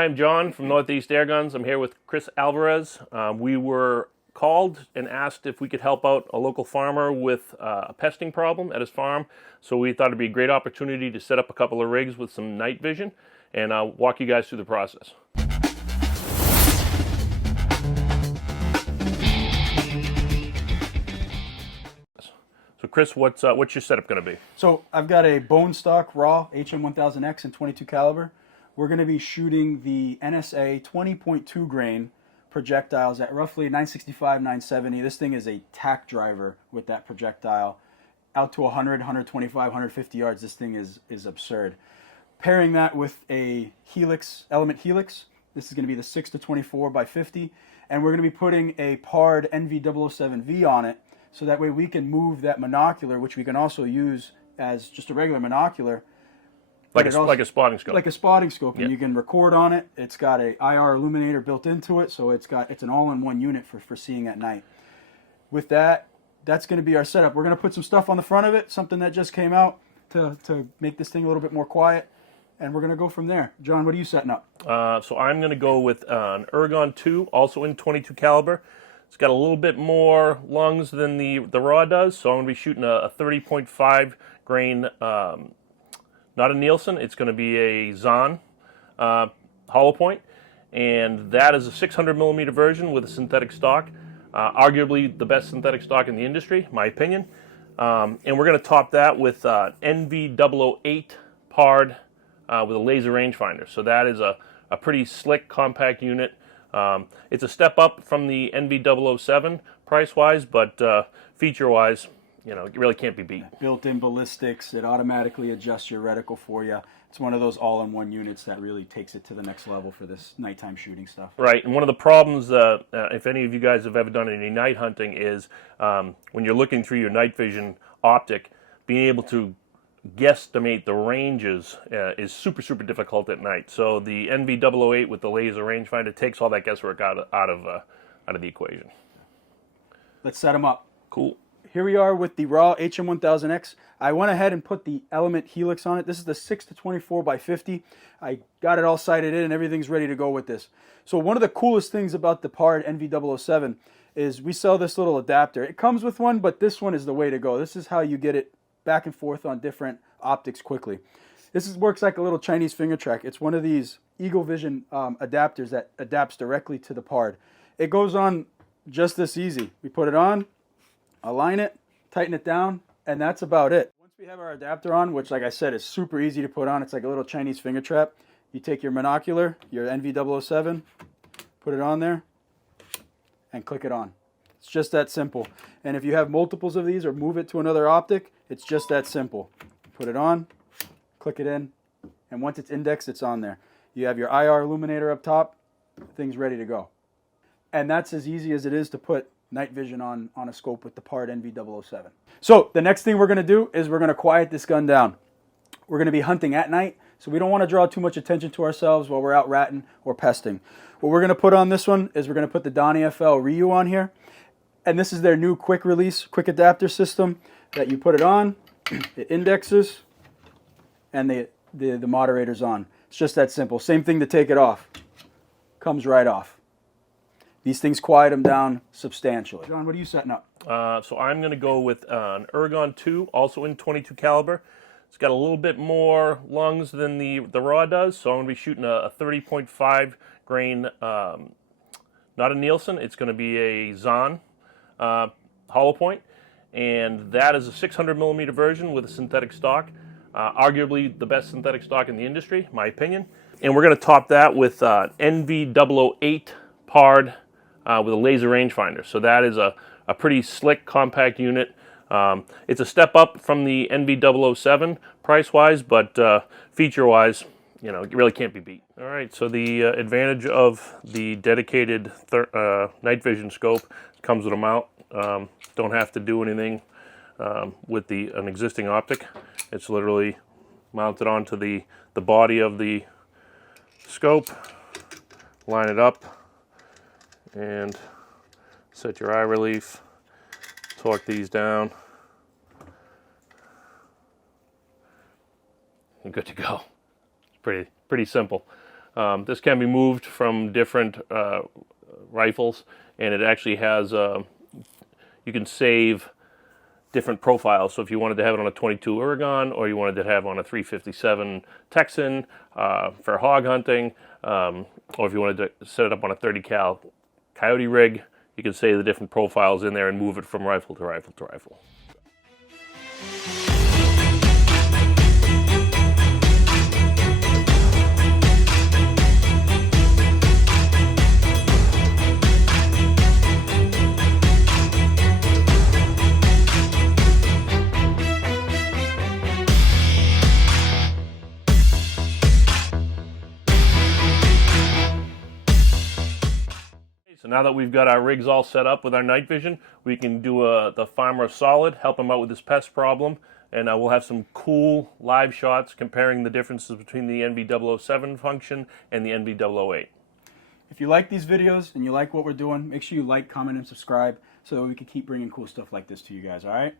I'm John from North East Airguns. I'm here with Chris Alvarez. We were called and asked if we could help out a local farmer with a pesting problem at his farm. So we thought it'd be a great opportunity to set up a couple of rigs with some night vision, and I'll walk you guys through the process. So Chris, what's your setup going to be? So I've got a bone stock raw HM1000X in 22 caliber. We're going to be shooting the NSA 20.2 grain projectiles at roughly 965, 970. This thing is a tack driver with that projectile. Out to 100, 125, 150 yards, this thing is absurd. Pairing that with a helix, element helix. This is going to be the 6-24 by 50. And we're going to be putting a PARD NV007V on it, so that way we can move that monocular, which we can also use as just a regular monocular. Like a spotting scope. Like a spotting scope, and Yeah. you can record on it. It's got a IR illuminator built into it, so it's an all-in-one unit for seeing at night. With that, that's going to be our setup. We're going to put some stuff on the front of it, something that just came out to make this thing a little bit more quiet, and we're going to go from there. John, what are you setting up? So I'm going to go with an Airgun 2, also in 22 caliber. It's got a little bit more lungs than the raw does, so I'm going to be shooting a 30.5 grain, not a Nielsen, it's going to be a Zahn hollow point, and that is a 600 millimeter version with a synthetic stock, arguably the best synthetic stock in the industry, my opinion. And we're going to top that with NV008 PARD with a laser rangefinder. So that is a pretty slick, compact unit. It's a step up from the NV007 price-wise, but feature-wise, you know, it really can't be beat. Built-in ballistics, it automatically adjusts your reticle for you. It's one of those all-in-one units that really takes it to the next level for this nighttime shooting stuff. Right, and one of the problems, if any of you guys have ever done any night hunting, is when you're looking through your night vision optic, being able to guesstimate the ranges is super, super difficult at night. So the NV008 with the laser rangefinder takes all that guesswork out of the equation. Let's set them up. Cool. Here we are with the raw HM1000X. I went ahead and put the element helix on it. This is the 6-24 by 50. I got it all sighted in and everything's ready to go with this. So one of the coolest things about the PARD NV007 is we sell this little adapter. It comes with one, but this one is the way to go. This is how you get it back and forth on different optics quickly. This works like a little Chinese finger track. It's one of these Eagle Vision adapters that adapts directly to the PARD. It goes on just this easy. We put it on, align it, tighten it down, and that's about it. Once we have our adapter on, which like I said is super easy to put on, it's like a little Chinese finger trap. You take your monocular, your NV007, put it on there, and click it on. It's just that simple. And if you have multiples of these or move it to another optic, it's just that simple. Put it on, click it in, and once it's indexed, it's on there. You have your IR illuminator up top, thing's ready to go. And that's as easy as it is to put night vision on a scope with the PARD NV007. So the next thing we're going to do is we're going to quiet this gun down. We're going to be hunting at night, so we don't want to draw too much attention to ourselves while we're out ratting or pesting. What we're going to put on this one is we're going to put the Donnie FL Ryu on here. And this is their new quick release, quick adapter system that you put it on, it indexes, and the moderator's on. It's just that simple. Same thing to take it off. Comes right off. These things quiet them down substantially. John, what are you setting up? So I'm going to go with an Airgun 2, also in 22 caliber. It's got a little bit more lungs than the raw does, so I'm going to be shooting a 30.5 grain, not a Nielsen, it's going to be a Zahn hollow point, and that is a 600 millimeter version with a synthetic stock, arguably the best synthetic stock in the industry, my opinion. And we're going to top that with NV008 PARD with a laser rangefinder. So that is a pretty slick, compact unit. It's a step up from the NV007 price-wise, but feature-wise, you know, it really can't be beat. All right, so the advantage of the dedicated night vision scope comes with a mount. Don't have to do anything with an existing optic. It's literally mounted onto the body of the scope, line it up, and set your eye relief, torque these down, and good to go. It's pretty simple. This can be moved from different rifles, and it actually has, you can save different profiles. So if you wanted to have it on a 22 Airgun, or you wanted to have it on a 357 Texan for hog hunting, or if you wanted to set it up on a 30 cal coyote rig, you can save the different profiles in there and move it from rifle to rifle to rifle. So now that we've got our rigs all set up with our night vision, we can do the farmer solid, help him out with his pest problem, and we'll have some cool live shots comparing the differences between the NV007 function and the NV008. If you like these videos and you like what we're doing, make sure you like, comment, and subscribe so that we can keep bringing cool stuff like this to you guys, all right?